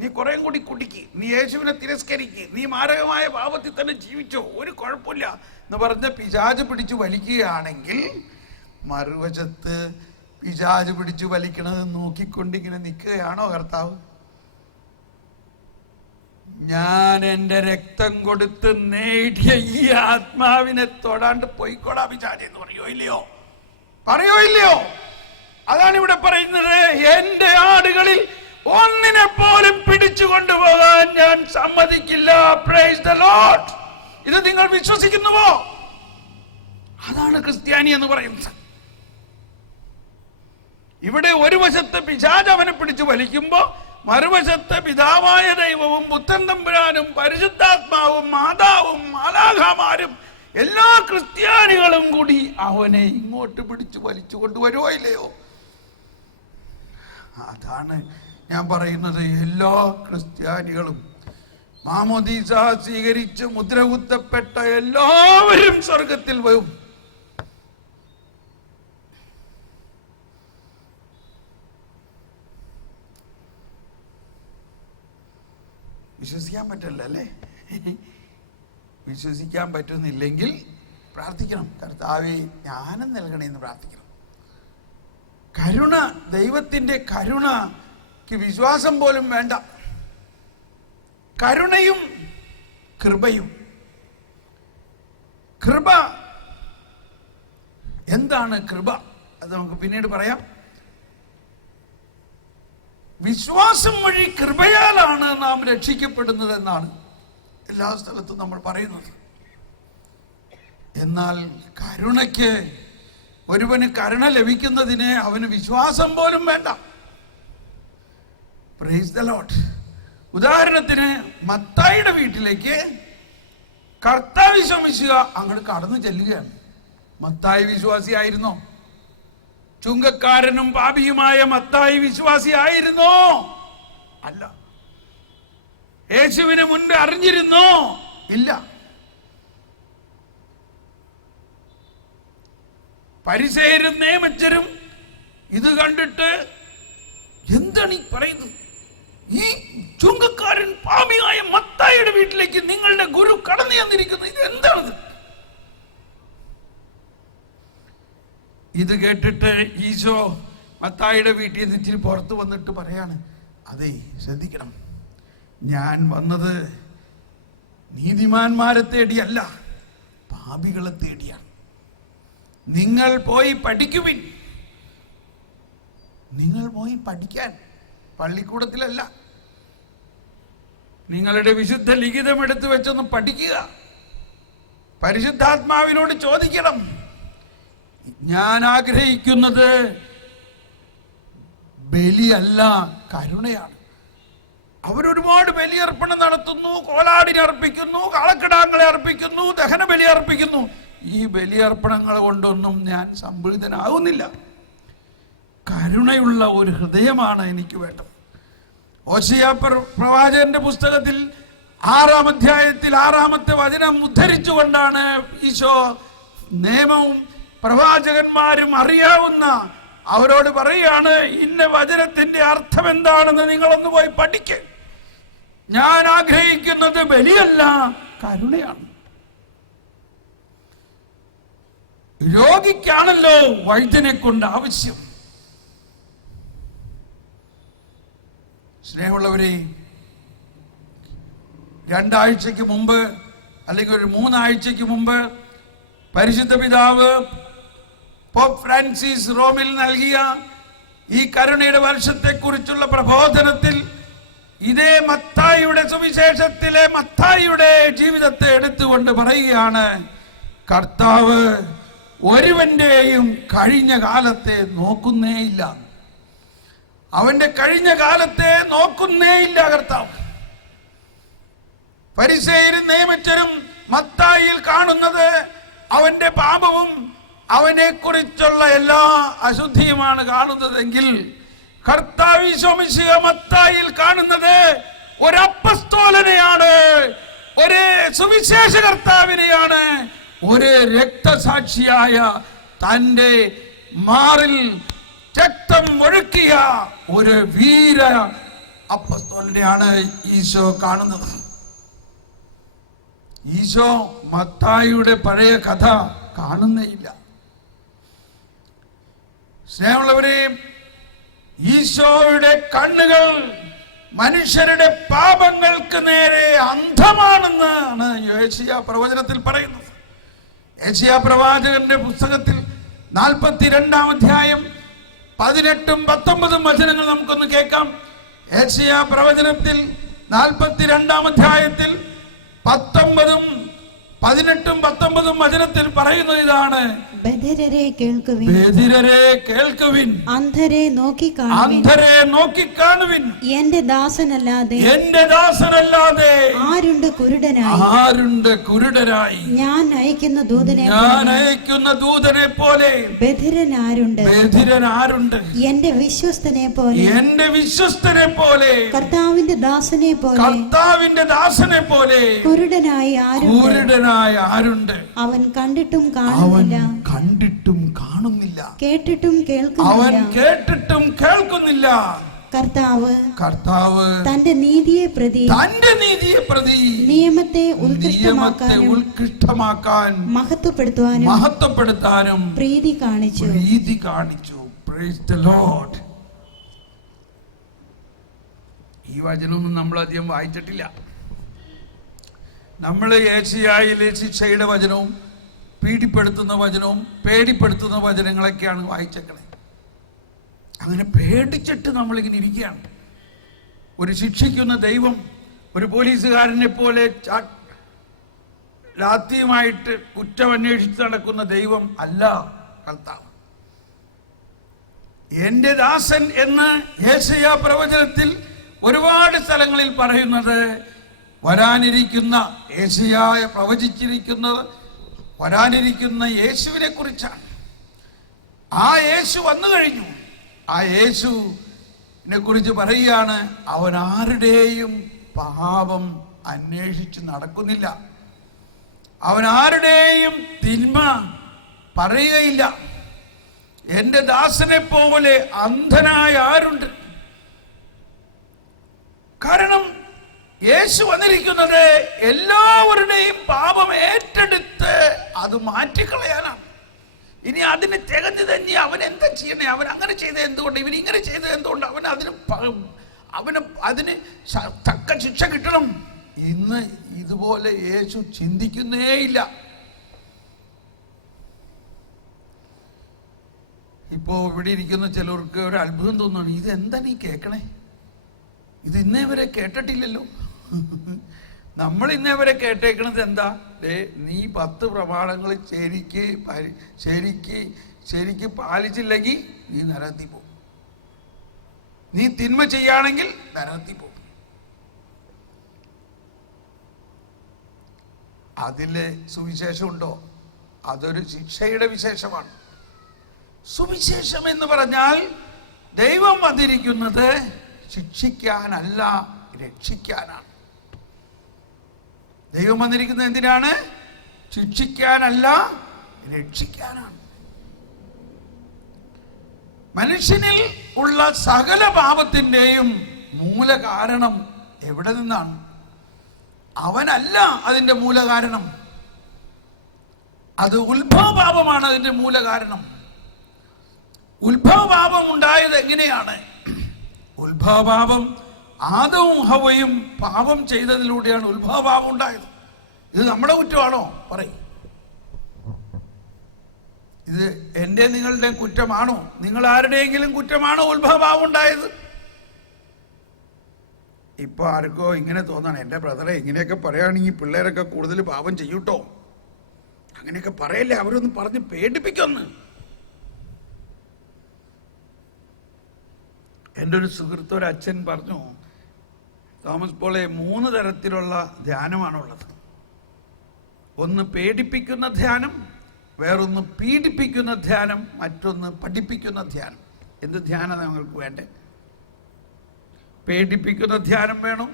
നീ കുറേ കൂടി കുടിക്ക്, നീ യേശുവിനെ തിരസ്കരിക്ക്, നീ മാരകമായ പാപത്തിൽ തന്നെ ജീവിച്ചോ, ഒരു കുഴപ്പമില്ല എന്ന് പറഞ്ഞ് പിശാച് പിടിച്ചു വലിക്കുകയാണെങ്കിൽ, മറുവശത്ത് പിശാച് പിടിച്ചു വലിക്കണത് നോക്കിക്കൊണ്ടിങ്ങനെ നിൽക്കുകയാണോ കർത്താവ്? ഞാൻ എൻ്റെ രക്തം കൊടുത്ത് നേടിയ ഈ ആത്മാവിനെ തൊടാണ്ട് പോയിക്കോടാ പിശാച് എന്ന് പറയോ ഇല്ലയോ? പറയോ ഇല്ലയോ? അതാണ് ഇവിടെ പറയുന്നത്. എന്റെ ആടുകളിൽ ഒന്നിനെ പോലും പിടിച്ചു കൊണ്ടുപോകാൻ ഞാൻ സമ്മതിക്കില്ല. Praise the Lord. ഇത് നിങ്ങൾ വിശ്വസിക്കുന്നുവോ? അതാണ് ക്രിസ്ത്യാനി എന്ന് പറയുന്നത്. ഇവിടെ ഒരു വശത്ത് പിശാച് അവനെ പിടിച്ചു വലിക്കുമ്പോ മറുവശത്ത് പിതാവായ ദൈവവും പുത്രൻ തമ്പുരാനും പരിശുദ്ധാത്മാവും മാതാവും മാലാഖമാരും എല്ലാ ക്രിസ്ത്യാനികളും കൂടി അവനെ ഇങ്ങോട്ട് പിടിച്ചു വലിച്ചു കൊണ്ടുവരുമോ ഇല്ലയോ? അതാണ് ഞാൻ പറയുന്നത്. എല്ലാ ക്രിസ്ത്യാനികളും മാമോദീസ സ്വീകരിച്ച് മുദ്രകുത്തപ്പെട്ട എല്ലാവരും സ്വർഗത്തിൽ വരും. വിശ്വസിക്കാൻ പറ്റില്ല അല്ലേ? വിശ്വസിക്കാൻ പറ്റുന്നില്ലെങ്കിൽ പ്രാർത്ഥിക്കണം, കർത്താവേ ജ്ഞാനം നൽകണേന്ന് പ്രാർത്ഥിക്കണം. കരുണ, ദൈവത്തിൻ്റെ കരുണയ്ക്ക് വിശ്വാസം പോലും വേണ്ട. കരുണയും കൃപയും. കൃപ എന്താണ്? കൃപ അത് നമുക്ക് പിന്നീട് പറയാം. വിശ്വാസം വഴി കൃപയാലാണ് നാം രക്ഷിക്കപ്പെടുന്നത് എന്നാണ് എല്ലാ സ്ഥലത്തും നമ്മൾ പറയുന്നത്. എന്നാൽ കരുണയ്ക്ക്, ഒരുവന് കരുണ ലഭിക്കുന്നതിന് അവന് വിശ്വാസം പോലും വേണ്ട. Praise the Lord. ഉദാഹരണത്തിന് മത്തായിയുടെ വീട്ടിലേക്ക് കർത്താവ് വിശ്വസിക്കുക അങ്ങോട്ട് കടന്നു ചെല്ലുകയാണ്. മത്തായി വിശ്വാസിയായിരുന്നോ? ചുങ്കക്കാരനും പാപിയുമായ മത്തായി വിശ്വാസിയായിരുന്നോ? അല്ല. യേശുവിനെ മുൻപ് അറിഞ്ഞിരുന്നോ? ഇല്ല. പരിസേയരും നിയമജ്ഞരും ഇത് കണ്ടിട്ട് എന്താണ് ഈ പറയുന്നത്? ഈ ചുങ്കക്കാരൻ പാപിയായ മത്തായിയുടെ വീട്ടിലേക്ക് നിങ്ങളുടെ ഗുരു കടന്നു ചെന്നിരിക്കുന്നു, ഇത് എന്താണത്? ഇത് കേട്ടിട്ട് ഈശോ മത്തായിയുടെ വീട്ടിൽ നിന്ന് ഇച്ചിരി പുറത്ത് വന്നിട്ട് പറയാണ്, അതെ ശ്രദ്ധിക്കണം, ഞാൻ വന്നത് നീതിമാന്മാരെ തേടിയല്ല, പാപികളെ തേടിയാണ്. നിങ്ങൾ പോയി പഠിക്കുവിൻ. നിങ്ങൾ പോയി പഠിക്കാൻ, പള്ളിക്കൂടത്തിലല്ല. നിങ്ങളുടെ വിശുദ്ധ ലിഖിതം എടുത്തു വെച്ചൊന്ന് പഠിക്കുക. പരിശുദ്ധാത്മാവിനോട് ചോദിക്കണം. ഞാൻ ആഗ്രഹിക്കുന്നത് ബലിയല്ല, കരുണയാണ്. അവരൊരുപാട് ബലിയർപ്പണം നടത്തുന്നു, കോലാടിനെ അർപ്പിക്കുന്നു, കാളക്കിടാങ്ങളെ അർപ്പിക്കുന്നു, ദഹന ബലി അർപ്പിക്കുന്നു. ഈ ബലിയർപ്പണങ്ങൾ കൊണ്ടൊന്നും ഞാൻ സംപ്രീതനാകുന്നില്ല. കരുണയുള്ള ഒരു ഹൃദയമാണ് എനിക്ക് വേണ്ടത്. ഓശയ പ്രവാചകന്റെ പുസ്തകത്തിൽ 6-ാം അധ്യായത്തിൽ 6-ാമത്തെ വചനം ഉദ്ധരിച്ചുകൊണ്ടാണ് ഈശോ നിയമവും പ്രവാചകന്മാരും അറിയാവുന്ന അവരോട് പറയാണ്, ഇന്ന വചനത്തിന്റെ അർത്ഥം എന്താണെന്ന് നിങ്ങളൊന്ന് പോയി പഠിക്ക്. ഞാൻ ആഗ്രഹിക്കുന്നത് ബലിയല്ല, കരുണയാണ്. രോഗിക്കാണല്ലോ വൈദ്യനെ കൊണ്ട് ആവശ്യം. സ്നേഹമുള്ളവരെ, 2 ആഴ്ചയ്ക്ക് മുമ്പ് അല്ലെങ്കിൽ ഒരു 3 ആഴ്ചയ്ക്ക് മുമ്പ് പരിശുദ്ധ പിതാവ് പോപ്പ് ഫ്രാൻസിസ് റോമിൽ നൽകിയ ഈ കരുണയുടെ വർഷത്തെക്കുറിച്ചുള്ള പ്രബോധനത്തിൽ ഇതേ മത്തായിയുടെ സുവിശേഷത്തിലെ മത്തായിയുടെ ജീവിതത്തെ എടുത്തുകൊണ്ട് പറയുകയാണ്, കർത്താവ് ഒരുവന്റെയും കഴിഞ്ഞ കാലത്തെ നോക്കുന്നേയില്ല. അവന്റെ കഴിഞ്ഞ കാലത്തെ നോക്കുന്നേയില്ല കർത്താവ്. ഫരിസേയരും നിയമജ്ഞരും മത്തായിയിൽ കാണുന്നത് അവന്റെ പാപവും അവനെ കുറിച്ചുള്ള എല്ലാ അശുദ്ധിയുമാണ് കാണുന്നതെങ്കിൽ, കർത്താവ് ഈശോ മിശിഹ മത്തായിയിൽ കാണുന്നത് ഒരു അപ്പസ്തോലനെയാണ്, ഒരു സുവിശേഷ കർത്താവിനെയാണ്, ഒരു രക്തസാക്ഷിയായ തൻ്റെ മാറിൽ രക്തം ഒഴുക്കിയ ഒരു വീര അപ്പസ്തോലനെയാണ് ഈശോ കാണുന്നത്. ഈശോ മത്തായിയുടെ പഴയ കഥ കാണുന്നേയില്ല. സ്നേഹമുള്ളവരെ, ഈശോയുടെ കണ്ണുകൾ മനുഷ്യരുടെ പാപങ്ങൾക്ക് നേരെ അന്ധമാണെന്നാണ് യേശയ്യാ പ്രവചനത്തിൽ പറയുന്നത്. യേശയ്യാ പ്രവാചകന്റെ പുസ്തകത്തിൽ 42-ാം അധ്യായം 18-ഉം 19-ഉം വചനങ്ങൾ നമുക്കൊന്ന് കേൾക്കാം. യേശയ്യാ പ്രവചനത്തിൽ 42-ാം അധ്യായത്തിൽ 19-ഉം 18ഉം 19ഉം വചനത്തിൽ പറയുന്നത് ഇതാണ്: ബധിരരെ കേൾക്കുവിൻ, ബധിരരെ കേൾക്കുവിൻ, അന്ധരെ നോക്കിക്കാണുവിൻ, അന്ധരെ നോക്കിക്കാണുവിൻ. എന്റെ ദാസനല്ലാതെ, എന്റെ ദാസനല്ലാതെ ആരുണ്ട് കുരുടനായി? ആരുണ്ട് കുരുടരായി? ഞാൻ അയക്കുന്ന ദൂതനെ, ഞാൻ അയക്കുന്ന ദൂതനെ പോലെ ബധിരൻ ആരുണ്ട്? ബധിരൻ ആരുണ്ട്? എന്റെ വിശ്വസ്തനെ പോലെ, എന്റെ വിശ്വസ്തനെ പോലെ, കർത്താവിന്റെ ദാസനെ പോലെ, കർത്താവിന്റെ ദാസനെ പോലെ കുരുടനായി ആരുണ്ട്? കുരുടനായ ആരുണ്ട്? അവൻ കണ്ടിട്ടും കാണുന്നില്ല, കണ്ടിട്ടും കാണുന്നില്ല, കേട്ടിട്ടും കേൾക്കുന്നില്ല, അവൻ കേട്ടിട്ടും കേൾക്കുന്നില്ല. കർത്താവ് കർത്താവ് തന്റെ നീതിയെ പ്രതി, തന്റെ നീതിയെ പ്രതി നിയമത്തെ ഉത്കൃഷ്ടമാക്കാൻ മഹത്വപ്പെടുത്താനും പ്രീതി കാണിച്ചു. Praise the Lord. ഈ വചനമൊന്നും നമ്മൾ അധികം വായിച്ചിട്ടില്ല. നമ്മൾ ഏശയ്യായിലെ ശിക്ഷയുടെ വചനവും പീഡിപ്പെടുത്തുന്ന വചനവും പേടിപ്പെടുത്തുന്ന വചനങ്ങളൊക്കെയാണ് വായിച്ചേക്കണേ. അങ്ങനെ പേടിച്ചിട്ട് നമ്മളിങ്ങനെ ഇരിക്കുകയാണ്. ഒരു ശിക്ഷിക്കുന്ന ദൈവം ഒരു പോലീസുകാരനെ പോലെ ലാത്തിയുമായിട്ട് കുറ്റം അന്വേഷിച്ച് നടക്കുന്ന ദൈവം അല്ല കർത്താവ്. എന്റെ ദാസൻ എന്ന് യേശയ്യാ പ്രവചനത്തിൽ ഒരുപാട് സ്ഥലങ്ങളിൽ പറയുന്നത് വരാനിരിക്കുന്ന യേശയ്യായെ പ്രവചിച്ചിരിക്കുന്നത് വരാനിരിക്കുന്ന യേശുവിനെ കുറിച്ചാണ്. ആ യേശു വന്നു കഴിഞ്ഞു. ആ യേശുവിനെ കുറിച്ച് പറയുകയാണ്: അവൻ ആരുടെയും പാപം അന്വേഷിച്ച് നടക്കുന്നില്ല, അവൻ ആരുടെയും തിന്മ പറയുകയില്ല. എന്റെ ദാസനെ പോലെ അന്ധനായ ആരുണ്ട്? കാരണം യേശു വന്നിരിക്കുന്നത് എല്ലാവരുടെയും പാപം ഏറ്റെടുത്ത് അത് മാറ്റിക്കളയാനാണ്. ഇനി അതിന് തികഞ്ഞു തന്നെ അവൻ എന്താ ചെയ്യണേ? അവൻ അങ്ങനെ ചെയ്തത് എന്തുകൊണ്ട്? ഇവൻ ഇങ്ങനെ ചെയ്തത് എന്തുകൊണ്ട്? അവന് അതിന് തക്ക ശിക്ഷ കിട്ടണം. ഇന്ന് ഇതുപോലെ യേശു ചിന്തിക്കുന്നേയില്ല. ഇപ്പോ ഇവിടെ ഇരിക്കുന്ന ചിലർക്ക് ഒരു അത്ഭുതം തോന്നുന്നു. ഇതെന്താ നീ കേൾക്കണേ? ഇത് ഇന്നേ വരെ കേട്ടിട്ടില്ലല്ലോ. നമ്മൾ ഇന്നേ വരെ കേട്ടേക്കണത് എന്താ? നീ 10 പ്രമാണങ്ങൾ ശരിക്ക് പാലിച്ചില്ലെങ്കിൽ നീ നരകത്തിൽ പോകും, നീ തിന്മ ചെയ്യുകയാണെങ്കിൽ നരകത്തിൽ പോകും. അതിലെ സുവിശേഷമുണ്ടോ? അതൊരു ശിക്ഷയുടെ വിശേഷമാണ്. സുവിശേഷം എന്ന് പറഞ്ഞാൽ ദൈവം വന്നിരിക്കുന്നത് ശിക്ഷിക്കാനല്ല, രക്ഷിക്കാനാണ്. ദൈവം വന്നിരിക്കുന്നത് എന്തിനാണ്? ശിക്ഷിക്കാനല്ല, രക്ഷിക്കാനാണ്. മനുഷ്യനിൽ ഉള്ള സകല പാപത്തിൻ്റെയും മൂല കാരണം എവിടെ നിന്നാണ്? അവനല്ല അതിൻ്റെ മൂല കാരണം, അത് ഉത്ഭവപാപമാണ് അതിൻ്റെ മൂല കാരണം. ഉത്ഭവപാപം ഉണ്ടായത് എങ്ങനെയാണ്? ഉത്ഭവപാപം ആദവും ഹവ്വയും പാപം ചെയ്തതിലൂടെയാണ് ഉത്ഭവപാപം ഉണ്ടായത്. ഇത് നമ്മുടെ കുറ്റമാണോ? പറയും. ഇത് എൻ്റെ നിങ്ങളുടെ കുറ്റമാണോ? നിങ്ങൾ ആരുടെയെങ്കിലും കുറ്റമാണോ ഉത്ഭവപാപം ഉണ്ടായത്? ഇപ്പൊ ആർക്കോ ഇങ്ങനെ തോന്നാണ്, എൻ്റെ ബ്രദറെ ഇങ്ങനെയൊക്കെ പറയുകയാണെങ്കിൽ പിള്ളേരൊക്കെ കൂടുതൽ പാപം ചെയ്യൂട്ടോ, അങ്ങനെയൊക്കെ പറയല്ലേ, അവരൊന്ന് പറഞ്ഞ് പേടിപ്പിക്കൊന്ന്. എൻ്റെ ഒരു സുഹൃത്ത്, ഒരു അച്ഛൻ പറഞ്ഞു, തോമസ് പോളെ 3 തരത്തിലുള്ള ധ്യാനമാണുള്ളത്. ഒന്ന് പേടിപ്പിക്കുന്ന ധ്യാനം, വേറൊന്ന് പീഡിപ്പിക്കുന്ന ധ്യാനം, മറ്റൊന്ന് പഠിപ്പിക്കുന്ന ധ്യാനം. എന്ത് ധ്യാനം നിങ്ങൾക്ക് വേണ്ടേ? പേടിപ്പിക്കുന്ന ധ്യാനം വേണോ?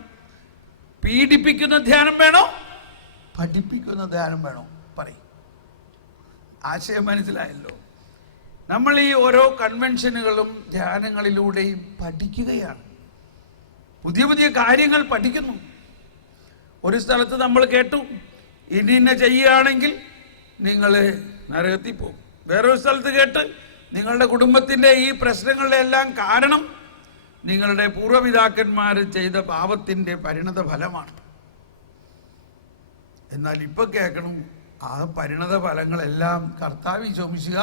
പീഡിപ്പിക്കുന്ന ധ്യാനം വേണോ? പഠിപ്പിക്കുന്ന ധ്യാനം വേണോ? പറയും. ആശയം മനസ്സിലായല്ലോ. നമ്മൾ ഈ ഓരോ കൺവെൻഷനുകളും ധ്യാനങ്ങളിലൂടെയും പഠിക്കുകയാണ്. പുതിയ പുതിയ കാര്യങ്ങൾ പഠിക്കുന്നു. ഒരു സ്ഥലത്ത് നമ്മൾ കേട്ടു, ഇന്ന ചെയ്യുകയാണെങ്കിൽ നിങ്ങൾ നരകത്തിൽ പോകും. വേറൊരു സ്ഥലത്ത് കേട്ട്, നിങ്ങളുടെ കുടുംബത്തിൻ്റെ ഈ പ്രശ്നങ്ങളുടെ എല്ലാം കാരണം നിങ്ങളുടെ പൂർവ്വപിതാക്കന്മാർ ചെയ്ത പാപത്തിൻ്റെ പരിണത ഫലമാണ്. എന്നാൽ ഇപ്പൊ കേൾക്കണം, ആ പരിണത ഫലങ്ങളെല്ലാം കർത്താവ് ഈശോമിശിഹ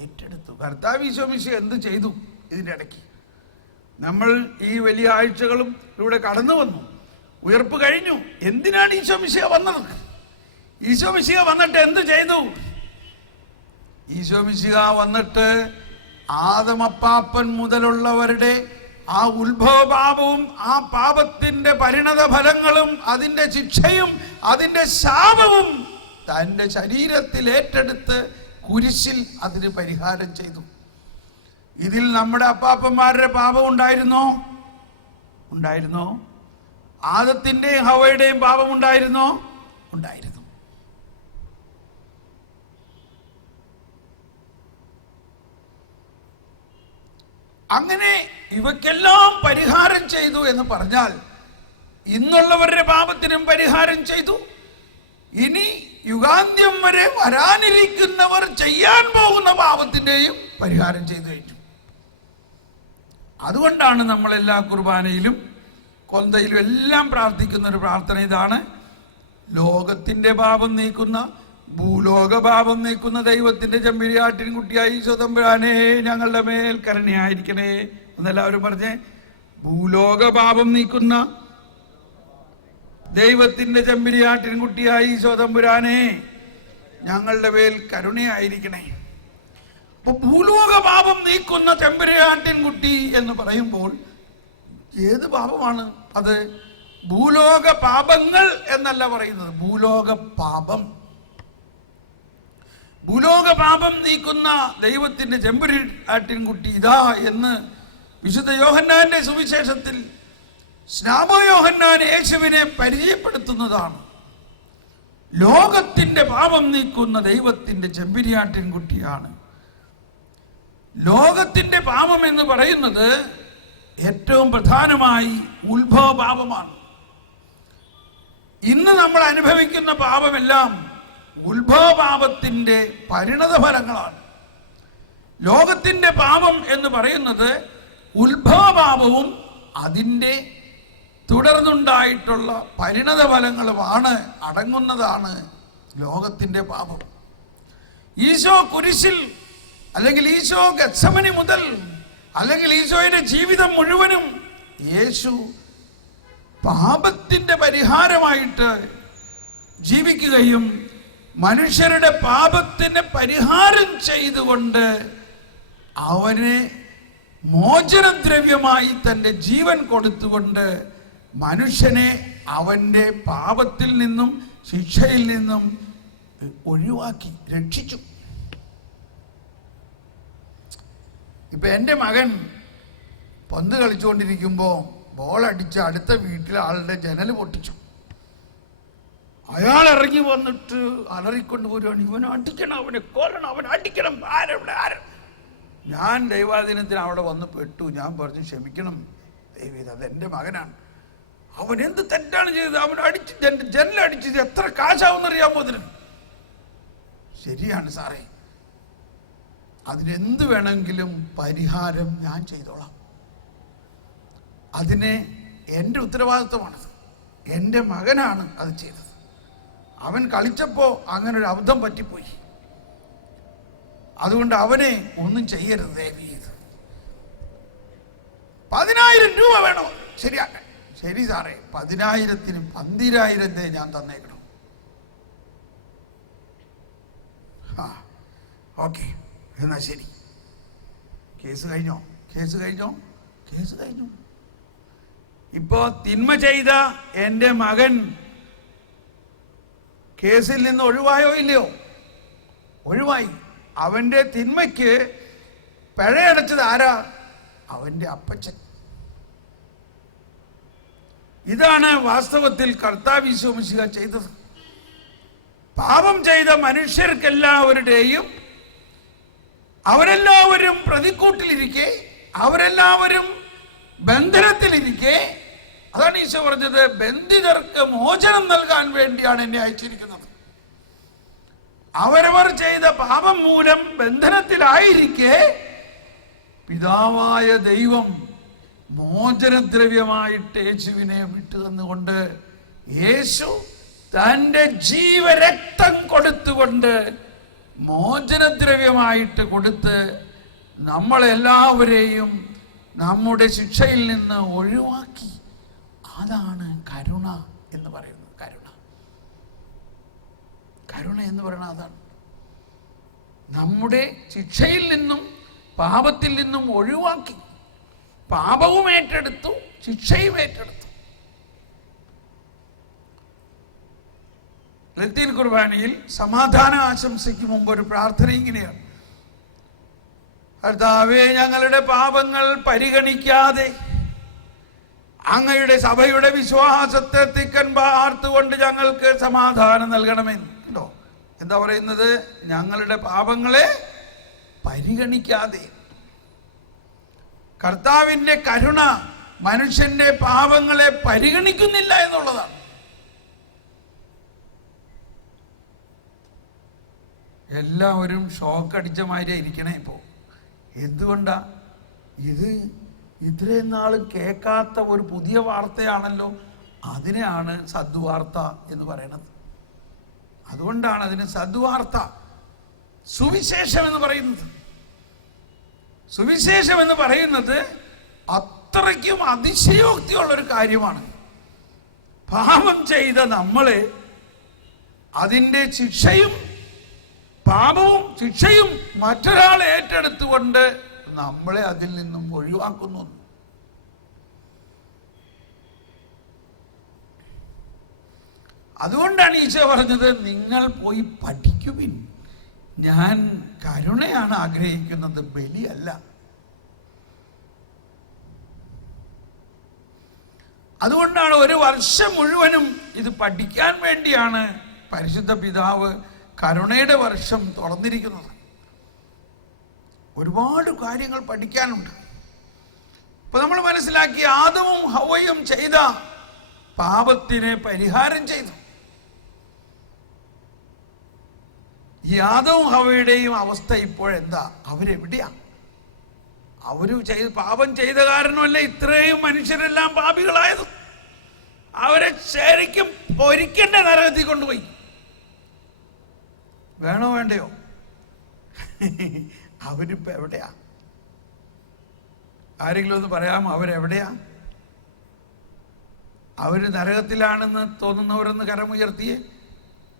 ഏറ്റെടുത്തു. കർത്താവ് ഈശോമിശിഹ എന്ത് ചെയ്തു? ഇതിൻ്റെ ഇടയ്ക്ക് നമ്മൾ ഈ വലിയ ആഴ്ചകളും ഇവിടെ കടന്നു വന്നു, ഉയർപ്പ് കഴിഞ്ഞു. എന്തിനാണ് ഈശോമിശിഹ വന്നത്? ഈശോ മിശിഹ വന്നിട്ട് എന്ത് ചെയ്തു? ഈശോ മിശിഹ വന്നിട്ട് ആദമപ്പാപ്പൻ മുതലുള്ളവരുടെ ആ ഉത്ഭവപാപവും ആ പാപത്തിന്റെ പരിണത ഫലങ്ങളും അതിന്റെ ശിക്ഷയും അതിന്റെ ശാപവും തൻ്റെ ശരീരത്തിൽ ഏറ്റെടുത്ത് കുരിശിൽ അതിന് പരിഹാരം ചെയ്തു. ഇതിൽ നമ്മുടെ അപ്പാപ്പന്മാരുടെ പാപം ഉണ്ടായിരുന്നോ? ഉണ്ടായിരുന്നോ? ആദത്തിന്റെയും ഹവയുടെയും പാപം ഉണ്ടായിരുന്നോ? ഉണ്ടായിരുന്നു. അങ്ങനെ ഇവക്കെല്ലാം പരിഹാരം ചെയ്തു എന്ന് പറഞ്ഞാൽ ഇന്നുള്ളവരുടെ പാപത്തിനും പരിഹാരം ചെയ്തു. ഇനി യുഗാന്ത്യം വരെ വരാനിരിക്കുന്നവർ ചെയ്യാൻ പോകുന്ന പാപത്തിന്റെയും പരിഹാരം ചെയ്തു കഴിഞ്ഞു. അതുകൊണ്ടാണ് നമ്മൾ എല്ലാ കുർബാനയിലും കൊന്തയിലും എല്ലാം പ്രാർത്ഥിക്കുന്ന ഒരു പ്രാർത്ഥന ഇതാണ്: ലോകത്തിന്റെ പാപം നീക്കുന്ന, ഭൂലോക പാപം നീക്കുന്ന ദൈവത്തിന്റെ ചെമ്പരിയാട്ടിൻ കുട്ടിയായി ഈശോ തമ്പുരാനെ ഞങ്ങളുടെ മേൽ കരുണയായിരിക്കണേ എന്നെല്ലാവരും പറഞ്ഞേ. ഭൂലോക പാപം നീക്കുന്ന ദൈവത്തിന്റെ ചെമ്പരിയാട്ടിൻ കുട്ടിയായി ഈശോ തമ്പുരാനെ ഞങ്ങളുടെ മേൽ കരുണയായിരിക്കണേ. അപ്പൊ ഭൂലോക പാപം നീക്കുന്ന ചെമ്പരിയാട്ടിൻ കുട്ടി എന്ന് പറയുമ്പോൾ ഏത് പാപമാണ് അത്? ഭൂലോക പാപങ്ങൾ എന്നല്ല പറയുന്നത്, ഭൂലോക പാപം. ഭൂലോക പാപം നീക്കുന്ന ദൈവത്തിന്റെ ചെമ്പരിയാട്ടിൻ കുട്ടി ഇതാ എന്ന് വിശുദ്ധ യോഹന്നാന്റെ സുവിശേഷത്തിൽ സ്നാപക യോഹന്നാൻ യേശുവിനെ പരിചയപ്പെടുത്തുന്നതാണ്. ലോകത്തിന്റെ പാപം നീക്കുന്ന ദൈവത്തിന്റെ ചെമ്പരിയാട്ടിൻ കുട്ടിയാണ്. ലോകത്തിന്റെ പാപം എന്ന് പറയുന്നത് ഏറ്റവും പ്രധാനമായി ഉത്ഭവ പാപമാണ്. ഇന്ന് നമ്മൾ അനുഭവിക്കുന്ന പാപമെല്ലാം ഉത്ഭവ പാപത്തിന്റെ പരിണത ഫലങ്ങളാണ്. ലോകത്തിന്റെ പാപം എന്ന് പറയുന്നത് ഉത്ഭവ പാപവും അതിൻ്റെ തുടർന്നുണ്ടായിട്ടുള്ള പരിണത ഫലങ്ങളുമാണ് അടങ്ങുന്നതാണ് ലോകത്തിന്റെ പാപം. ഈശോ കുരിശിൽ, അല്ലെങ്കിൽ ഈശോ ഗത്സമനി മുതൽ, അല്ലെങ്കിൽ ഈശോയുടെ ജീവിതം മുഴുവനും യേശു പാപത്തിന്റെ പരിഹാരമായിട്ട് ജീവിക്കുകയും മനുഷ്യരുടെ പാപത്തിന് പരിഹാരം ചെയ്തുകൊണ്ട് അവനെ മോചനദ്രവ്യമായി തൻ്റെ ജീവൻ കൊടുത്തുകൊണ്ട് മനുഷ്യനെ അവൻ്റെ പാപത്തിൽ നിന്നും ശിക്ഷയിൽ നിന്നും ഒഴിവാക്കി രക്ഷിച്ചു. ഇപ്പൊ എൻ്റെ മകൻ പന്ത് കളിച്ചുകൊണ്ടിരിക്കുമ്പോൾ ബോളടിച്ച് അടുത്ത വീട്ടിലെ ആളുടെ ജനൽ പൊട്ടിച്ചു. അയാൾ ഇറങ്ങി വന്നിട്ട് അലറിക്കൊണ്ട് പോരുവാണ്, ഇവനെ അടിക്കണം, അവനെ കൊല്ലണം, അവനെ അടിക്കണം. ഞാൻ ദൈവാധീനത്തിന് അവിടെ വന്ന് പെട്ടു. ഞാൻ പറഞ്ഞു, ക്ഷമിക്കണം ദൈവം, അതെൻ്റെ മകനാണ്, അവൻ എന്ത് തെറ്റാണ് ചെയ്തത്, അവൻ അടിച്ച് ജനലടിച്ചത് എത്ര കാശാവുന്നറിയാമോ അതിന്? ശരിയാണ് സാറേ, അതിനെന്ത് വേണമെങ്കിലും പരിഹാരം ഞാൻ ചെയ്തോളാം. അതിന് എൻ്റെ ഉത്തരവാദിത്വമാണത്. എൻ്റെ മകനാണ് അത് ചെയ്തത്. അവൻ കളിച്ചപ്പോൾ അങ്ങനെ ഒരു അബദ്ധം പറ്റിപ്പോയി. അതുകൊണ്ട് അവനെ ഒന്നും ചെയ്യരുത് ദയവ് ചെയ്ത്. 10,000 രൂപ വേണോ ശരിയാക്കാൻ? ശരി സാറേ, 10,000-ന് 12,000 ഞാൻ തന്നേക്കണം. ഓക്കെ, എന്നാ ശരി. കേസ് കഴിഞ്ഞോ? കേസ് കഴിഞ്ഞോ? കേസ് കഴിഞ്ഞു. ഇപ്പോ തിന്മ ചെയ്ത എൻ്റെ മകൻ കേസിൽ നിന്ന് ഒഴിവായോ ഇല്ലയോ? ഒഴിവായി. അവൻ്റെ തിന്മയ്ക്ക് പിഴയടച്ചത് ആരാ? അവൻ്റെ അപ്പച്ചൻ. ഇതാണ് വാസ്തവത്തിൽ കർത്താവ് ഈശോ മിശിഹ ചെയ്തത്. പാപം ചെയ്ത മനുഷ്യർക്കെല്ലാവരുടെയും അവരെല്ലാവരും പ്രതിക്കൂട്ടിലിരിക്കെ, അവരെല്ലാവരും ബന്ധനത്തിലിരിക്കെ, അതാണ് ഈശോ പറഞ്ഞത്, ബന്ധിതർക്ക് മോചനം നൽകാൻ വേണ്ടിയാണ് എന്നെ അയച്ചിരിക്കുന്നത്. അവരവർ ചെയ്ത പാപം മൂലം ബന്ധനത്തിലായിരിക്കെ പിതാവായ ദൈവം മോചനദ്രവ്യമായിട്ട് യേശുവിനെ വിട്ടു തന്നുകൊണ്ട്, യേശു തൻ്റെ ജീവരക്തം കൊടുത്തുകൊണ്ട് മോചനദ്രവ്യമായിട്ട് കൊടുത്ത് നമ്മളെല്ലാവരെയും നമ്മുടെ ശിക്ഷയിൽ നിന്ന് ഒഴിവാക്കി. അതാണ് കരുണ എന്ന് പറയുന്നത്. കരുണ. കരുണ എന്ന് പറയുന്നത് അതാണ്. നമ്മുടെ ശിക്ഷയിൽ നിന്നും പാപത്തിൽ നിന്നും ഒഴിവാക്കി, പാപവും ഏറ്റെടുത്തു, ശിക്ഷയും ഏറ്റെടുത്തു. ലത്തീൻ കുർബാനയിൽ സമാധാന ആശംസയ്ക്ക് മുമ്പ് ഒരു പ്രാർത്ഥന ഇങ്ങനെയാണ്: കർത്താവേ, ഞങ്ങളുടെ പാപങ്ങൾ പരിഗണിക്കാതെ അങ്ങയുടെ സഭയുടെ വിശ്വാസത്തെ തിക്കൻ പാർത്തുകൊണ്ട് ഞങ്ങൾക്ക് സമാധാനം നൽകണമെന്ന്. കേട്ടോ, എന്താ പറയുന്നത്? ഞങ്ങളുടെ പാപങ്ങളെ പരിഗണിക്കാതെ. കർത്താവിൻ്റെ കരുണ മനുഷ്യന്റെ പാപങ്ങളെ പരിഗണിക്കുന്നില്ല എന്നുള്ളതാണ്. എല്ലാവരും ഷോക്കടിച്ച മാതിരി ഇരിക്കണേ ഇപ്പോ. എന്തുകൊണ്ടാ? ഇത് ഇത്രയും നാളും കേൾക്കാത്ത ഒരു പുതിയ വാർത്തയാണല്ലോ. അതിനെയാണ് സദ്വാർത്ത എന്ന് പറയുന്നത്. അതുകൊണ്ടാണ് അതിന് സദ്വാർത്ത, സുവിശേഷം എന്ന് പറയുന്നത്. സുവിശേഷം എന്ന് പറയുന്നത് അത്രയ്ക്കും അതിശയോക്തിയുള്ളൊരു കാര്യമാണ്. പാപം ചെയ്ത നമ്മളെ അതിൻ്റെ ശിക്ഷയും, പാപവും ശിക്ഷയും മറ്റൊരാൾ ഏറ്റെടുത്തുകൊണ്ട് നമ്മളെ അതിൽ നിന്നും ഒഴിവാക്കുന്നു. അതുകൊണ്ടാണ് ഈശോ പറഞ്ഞത്, നിങ്ങൾ പോയി പഠിക്കുവിൻ, ഞാൻ കരുണയാണ് ആഗ്രഹിക്കുന്നത്, ബലിയല്ല. അതുകൊണ്ടാണ് ഒരു വർഷം മുഴുവനും ഇത് പഠിക്കാൻ വേണ്ടിയാണ് പരിശുദ്ധ പിതാവ് കരുണയുടെ വർഷം തുറന്നിരിക്കുന്നത്. ഒരുപാട് കാര്യങ്ങൾ പഠിക്കാനുണ്ട്. ഇപ്പൊ നമ്മൾ മനസ്സിലാക്കി, ആദവും ഹവ്വയും ചെയ്ത പാപത്തിനെ പരിഹാരം ചെയ്തു. ഈ ആദവും ഹവ്വയുടെയും അവസ്ഥ ഇപ്പോഴെന്താ? അവരെവിടെയാ? അവര് പാപം ചെയ്ത കാരണമല്ല ഇത്രയും മനുഷ്യരെല്ലാം പാപികളായത്. അവരെ ശരിക്കും പൊരിക്കേണ്ട നരകത്തിൽ കൊണ്ടുപോയി. വേണോ വേണ്ടയോ? അവരിപ്പോ എവിടെയാ? ആരെങ്കിലും ഒന്ന് പറയാമോ? അവരെവിടെയാ? അവര് നരകത്തിലാണെന്ന് തോന്നുന്നവരൊന്ന് കരമുയർത്തിയേ.